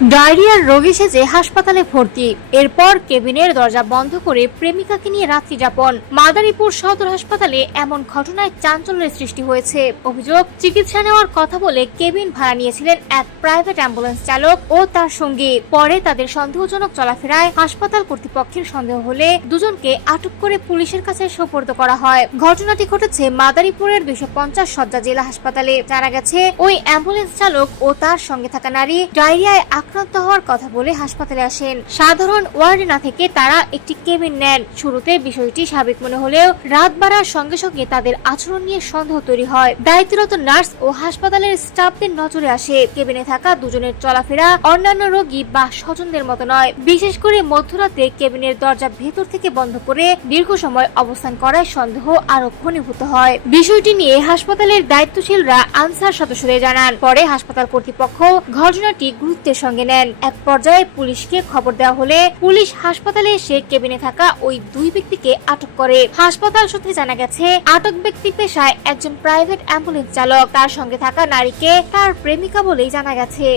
ডায়রিয়ার রোগী সেজে হাসপাতালে ভর্তি, এরপর কেবিনের দরজা বন্ধ করে প্রেমিকাকে নিয়ে রাত্রি যাপন। মাদারীপুর সদর হাসপাতালে এমন ঘটনায় চাঞ্চল্যের সৃষ্টি হয়েছে। অভিযোগ, চিকিৎসা নেওয়ার কথা বলে কেবিন ভাড়া নিয়েছিলেন এক প্রাইভেট অ্যাম্বুলেন্স চালক ও তার সঙ্গী। পরে তাদের সন্দেহজনক চলাফেরায় হাসপাতাল কর্তৃপক্ষের সন্দেহ হলে দুজনকে আটক করে পুলিশের কাছে সোপর্দ করা হয়। ঘটনাটি ঘটেছে মাদারীপুরের 250 শয্যা জেলা হাসপাতালে। জানা গেছে, ওই অ্যাম্বুলেন্স চালক ও তার সঙ্গে থাকা নারী ডায়রিয়ায় আক্রান্ত হওয়ার কথা বলে হাসপাতালে আসেন। সাধারণ ওয়ার্ডে না থেকে তারা একটি কেবিন নেন। শুরুতে বিষয়টি স্বাভাবিক মনে হলেও রাত বাড়ার সঙ্গে সঙ্গে তাদের আচরণ নিয়ে সন্দেহ তৈরি হয়। দায়িত্বরত নার্স ও হাসপাতালের স্টাফদের নজরে আসে, কেবিনে থাকা দুজনের চলাফেরা অন্যান্য রোগী বা স্বজনদের মতো নয়। বিশেষ করে মধ্যরাতে কেবিনের দরজা ভেতর থেকে বন্ধ করে দীর্ঘ সময় অবস্থান করায় সন্দেহ আরো ঘনীভূত হয়। বিষয়টি নিয়ে হাসপাতালের দায়িত্বশীলরা আনসার সদস্যদের জানান। পরে হাসপাতাল কর্তৃপক্ষ ঘটনাটি গুরুত্বের সঙ্গে নেন। এক পর্যায়ে পুলিশকে খবর দেওয়া হলে পুলিশ হাসপাতালে এসে কেবিনে থাকা ওই দুই ব্যক্তিকে আটক করে। হাসপাতাল সূত্রে জানা গেছে, আটক ব্যক্তি পেশায় একজন প্রাইভেট অ্যাম্বুলেন্স চালক। তার সঙ্গে থাকা নারীকে তার প্রেমিকা বলেই জানা গেছে।